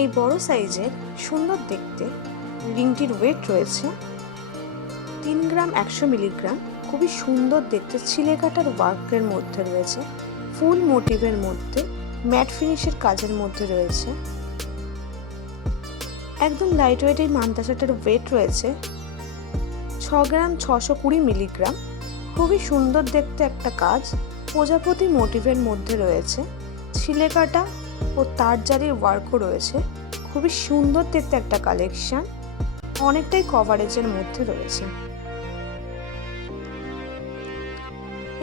এই বড় সাইজের সুন্দর দেখতে রিংটির ওয়েট রয়েছে 3 গ্রাম 100 মিলিগ্রাম। খুবই সুন্দর দেখতে ছিলে কাটার ওয়ার্কের মধ্যে রয়েছে, ফুল মোটিভের মধ্যে ম্যাট ফিনিশের কাজের মধ্যে রয়েছে। একদম লাইট ওয়েট এই মান্তাসাটার ওয়েট রয়েছে 6 গ্রাম 620 মিলিগ্রাম। খুবই সুন্দর দেখতে একটা কাজ, প্রজাপতি মোটিভের মধ্যে রয়েছে, ছিলে কাটা ও তার জারির ওয়ার্কও রয়েছে। খুবই সুন্দর দেখতে একটা কালেকশন, অনেকটাই কভারেজের মধ্যে রয়েছে।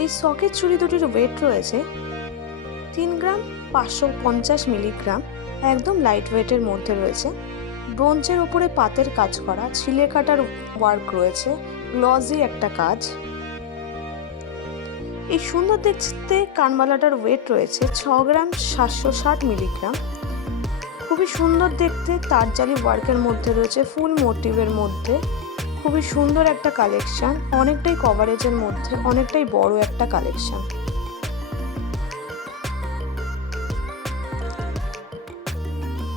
এই সকেট চুড়ি দুটির ওয়েট রয়েছে 3 গ্রাম 550 মিলিগ্রাম। একদম লাইট ওয়েটের মধ্যে রয়েছে, ব্রোঞ্জের ওপরে পাতের কাজ করা, ছিলে কাটার ওয়ার্ক রয়েছে, গ্লজি একটা কাজ। এই সুন্দর দেখতে কানবালাটার ওয়েট রয়েছে 6 গ্রাম 760 মিলিগ্রাম। খুবই সুন্দর দেখতে তারজালি ওয়ার্কের মধ্যে রয়েছে, ফুল মোটিভের মধ্যে। খুবই সুন্দর একটা কালেকশন, অনেকটাই কভারেজের মধ্যে, অনেকটাই বড় একটা কালেকশন।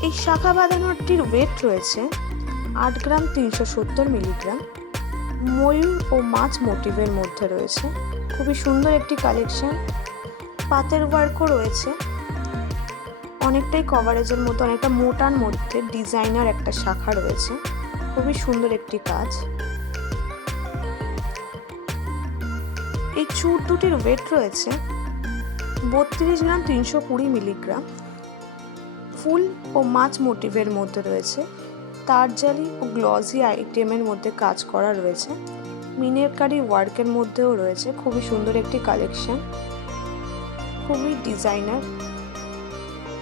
এই শাখা বাঁধানোটির ওয়েট রয়েছে 8 গ্রাম 370 মিলিগ্রাম। ময়ূর ও মাছ মোটিভের মধ্যে রয়েছে, খুবই সুন্দর একটি কালেকশন। পাতের ওয়ার্কও রয়েছে, অনেকটাই কভারেজের মধ্যে, অনেকটা মোটার মধ্যে ডিজাইনার একটা শাখা রয়েছে। খুবই সুন্দর একটি কাজ। এই চূড় দুটির ওয়েট রয়েছে 32 গ্রাম 320 মিলিগ্রাম। ফুল ও মাছ মোটিভের মধ্যে রয়েছে, তারজালি ও গ্লজি আইটেমের মধ্যে কাজ করা রয়েছে, মিনারকারি ওয়ার্কের মধ্যেও রয়েছে। খুবই সুন্দর একটি কালেকশন, খুবই ডিজাইনার।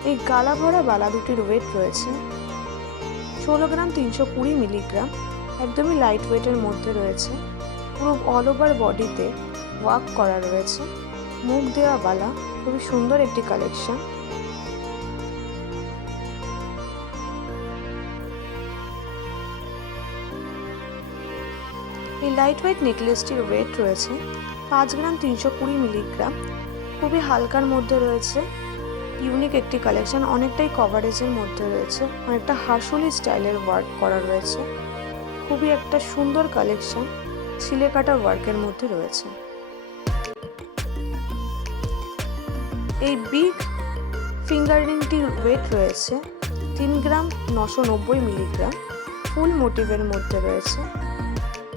এই গালা ভরা বালা দুটির ওয়েট রয়েছে 16 গ্রাম 320 মিলিগ্রাম। একদমই লাইট ওয়েটের মধ্যে রয়েছে, পুরো অল ওভার বডিতে ওয়ার্ক করা রয়েছে, মুখ দেওয়া বালা। খুবই সুন্দর একটি কালেকশন। এই লাইট ওয়েট নেকলেসটির ওয়েট রয়েছে 5 গ্রাম 320 মিলিগ্রাম। খুবই হালকার মধ্যে রয়েছে, ইউনিক একটি কালেকশন, অনেকটাই কভারেজের মধ্যে রয়েছে, অনেকটা হাসুলি স্টাইলের ওয়ার্ক করা রয়েছে। খুবই একটা সুন্দর কালেকশন, ছিলে কাটা ওয়ার্কের মধ্যে রয়েছে। এই বিগ ফিঙ্গার রিংটির ওয়েট রয়েছে 3 গ্রাম 990 মিলিগ্রাম। ফুল মোটিভের মধ্যে রয়েছে,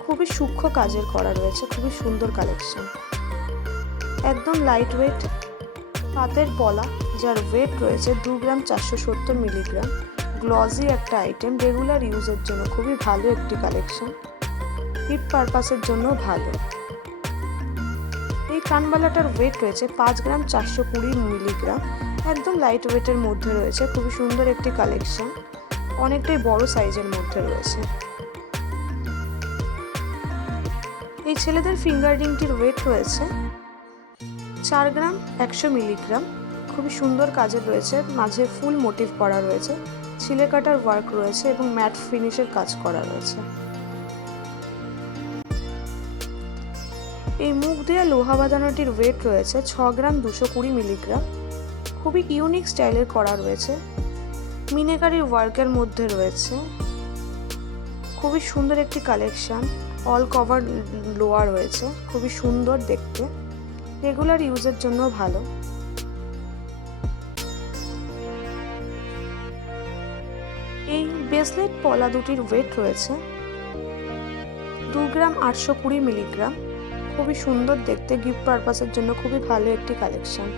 খুবই সূক্ষ্ম কাজের করা রয়েছে, খুবই সুন্দর কালেকশন। একদম লাইট ওয়েট পাতের পলা, যার ওয়েট রয়েছে 2 গ্রাম 470 মিলিগ্রাম। গ্লজি একটা আইটেম, রেগুলার ইউজের জন্য খুবই ভালো একটি কালেকশন, গিফট পারপাসের জন্য ভালো। এই কানবালাটার ওয়েট রয়েছে 5 গ্রাম 420 মিলিগ্রাম। একদম লাইট ওয়েটের মধ্যে রয়েছে, খুবই সুন্দর একটি কালেকশন, অনেকটাই বড় সাইজের মধ্যে রয়েছে। এই ছেলেদের ফিঙ্গার রিংটির ওয়েট রয়েছে 4 গ্রাম 100 মিলিগ্রাম। খুবই সুন্দর কাজের রয়েছে, মাঝে ফুল মোটিভ করা রয়েছে, ছিলে কাটার ওয়ার্ক রয়েছে এবং ম্যাট ফিনিশের কাজ করা রয়েছে। এই মুখ দেওয়া লোহা বাঁধানোটির ওয়েট রয়েছে 6 গ্রাম 220 মিলিগ্রাম। খুবই ইউনিক স্টাইলের করা রয়েছে, মিনাকারির ওয়ার্কের মধ্যে রয়েছে। খুবই সুন্দর একটি কালেকশন, অল কভার লোয়া রয়েছে, খুবই সুন্দর দেখতে, রেগুলার ইউজের জন্য ভালো। এই ব্রেসলেট পলা দুটির ওয়েট রয়েছে 2 গ্রাম 820 মিলিগ্রাম। খুবই সুন্দর দেখতে, গিফট পারপাসের জন্য খুবই ভালো একটি কালেকশন।